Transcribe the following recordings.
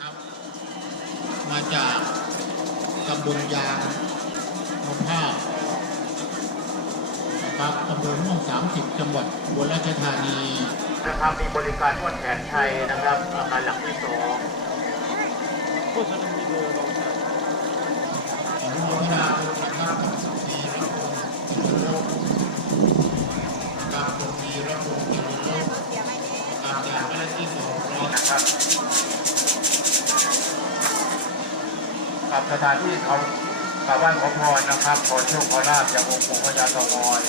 นะครับมาจากตำบลยางมะพร้าวนะครับอำเภอม่วง30จังหวัดอุบลราชธานีนะครับมีบริการนวดแผนไทยนะครับอาคารหลักที่2โฆษณาวิดีโอลงครับอนุโมทนานะครับมีระบบกับผมมีระบบเจริญโลกกับจากแรกที่200นะครับกับสถานที่เขากราบไหว้ขอพรนะครับขอโชคขอลาภจากองค์ปู่พญาเต่างอย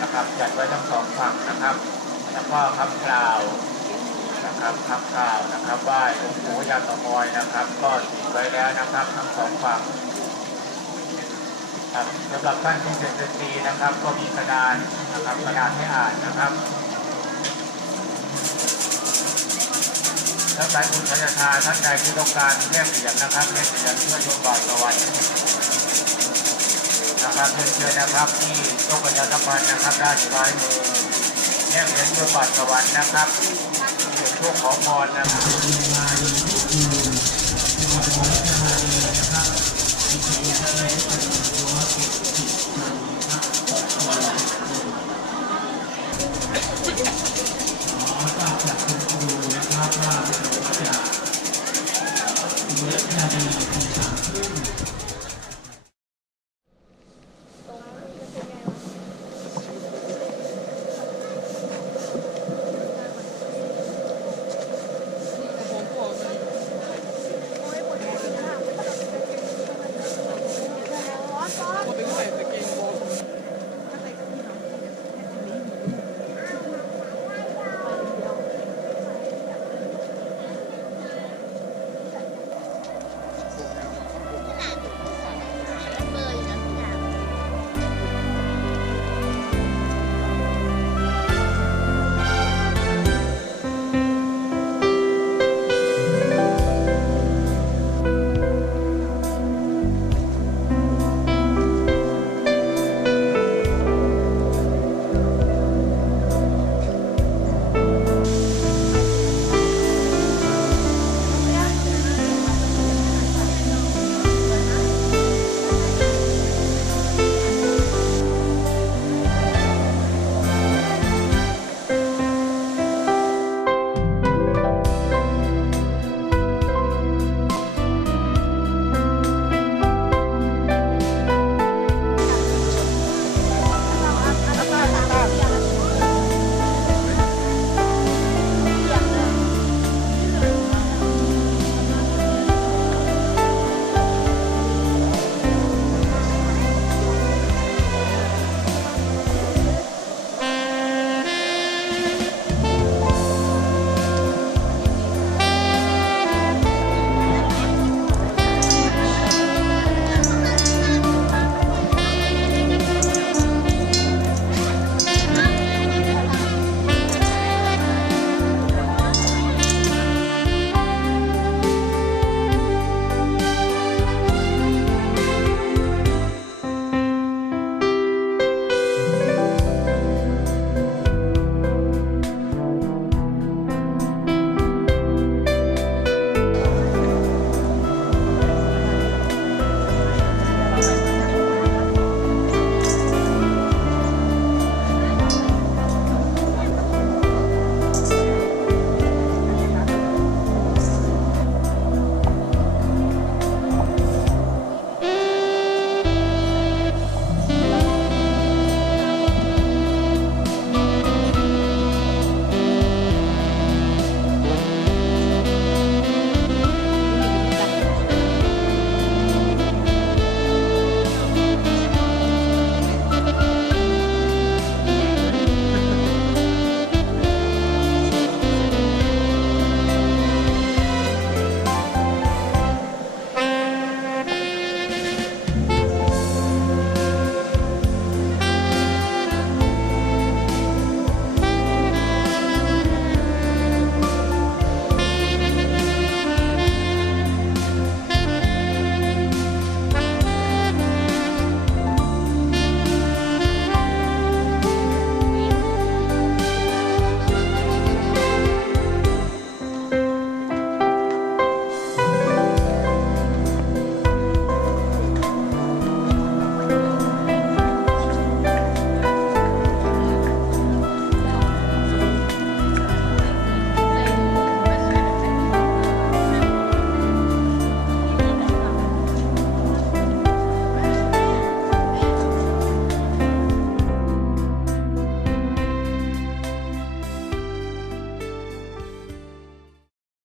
นะครับจัดไว้ทั้งสองฝั่งนะครับแล้วก็คำกล่าวนะครับคำกล่าวนะครับไหว้องค์ปู่พญาเต่างอยนะครับก็ติดไว้แล้วนะครับทั้งสองฝั่งสำหรับท่านที่เป็นดนตรีนะครับก็มีกระดานนะครับกระดานให้อ่านนะครับและสายบุญพญาธาท่านใดที่ต้องการแยกเหรียญนะครับแยกเหรียญเพื่อโยมบาทสวรรค์นะครับเชิญนะครับที่โต๊ะประชาสัมพันธ์นะครับด้านซ้ายมือแยกเหรียญโยมบาทสวรรค์นะครับเกิดโชคขอพร